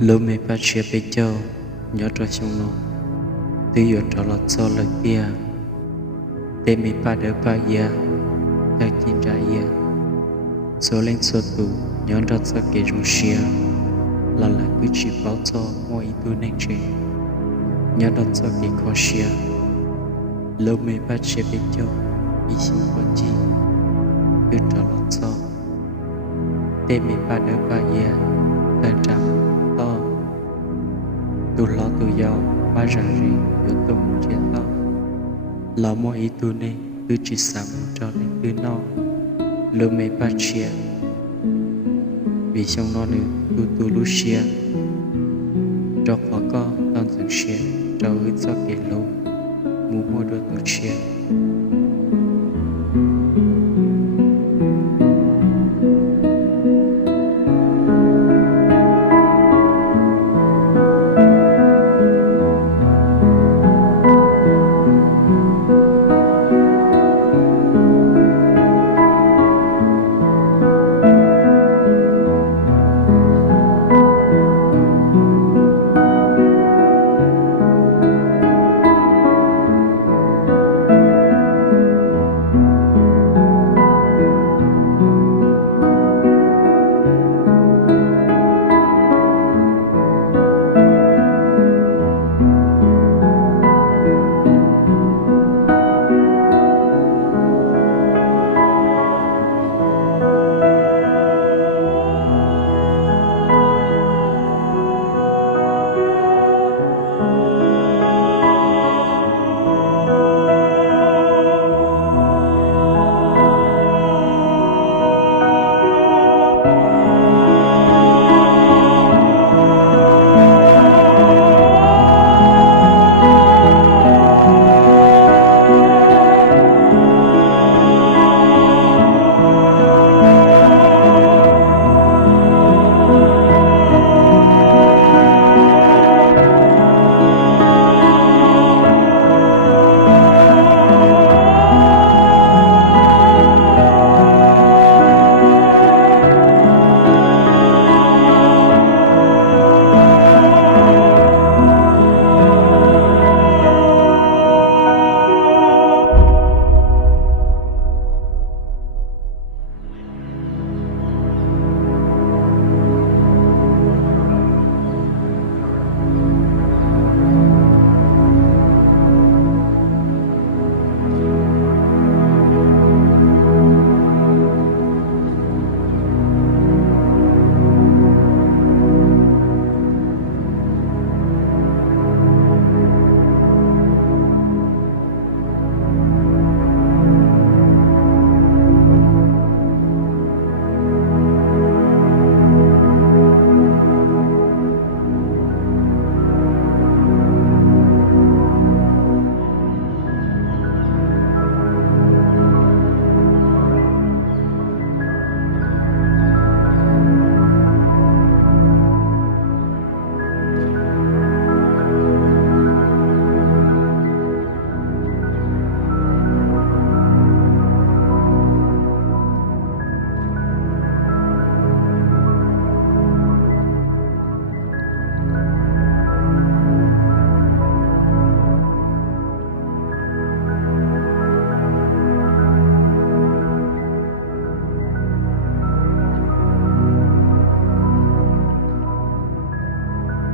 Lỡ mẹ ba chia bây giờ nhớ cho xong nó tự dựa trở lọt cho lời kia để mẹ ba đỡ ba ya ta kinh ra ya số lên số tụ nhớ ra cho kẻ rung xia là cứ chỉ bảo cho mỗi ý tu nên chỉ nhớ ra cho kẻ khó xia lỡ mẹ ba chia bây giờ ý xin qua chi cứ trở lọt cho để mẹ ba đỡ ba ya ta trầm to tu lo tu giàu ba rằng gì yếu tố một chiến to lo mỗi ý tu này cứ chỉ sáng cho đến từ nó lỡ mấy ba chia vì trong nó nữa tu lu chia cho khó có tao dừng chia cho ước cho kẻ lâu mua mua đồ tu chia